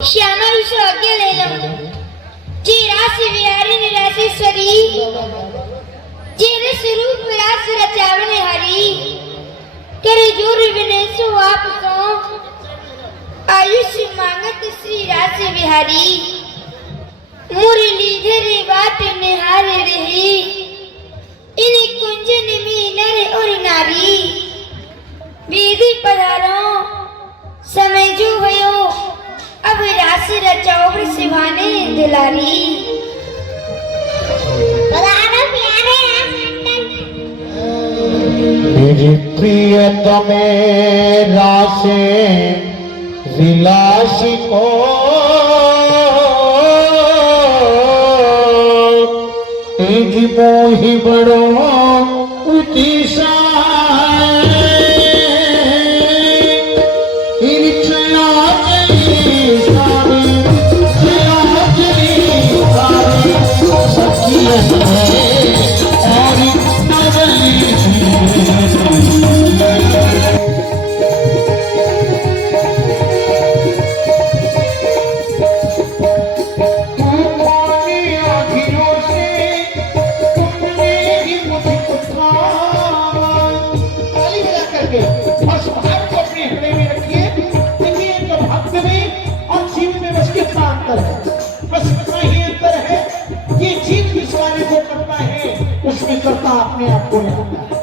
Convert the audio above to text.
श्यामा विश्वविद्यालयम जे राशि विहारी निराशेश्वरी जे स्वरूप विलास रचावने हरि करे जोर विनेशो आप सो आयुष्य मांगत श्री राशि विहारी मुरली धरे बात निहारे रही इन्हीं कुंजन में नर और नारी वेदी पधारो समय जो भयो अब राशि रचाओ सिवाने दिलारी पधारो प्यारे मेरी प्रियतमे राशे विलासी को तेज मोहि बड़ो उतीसा उसमें करता अपने आप को नहीं।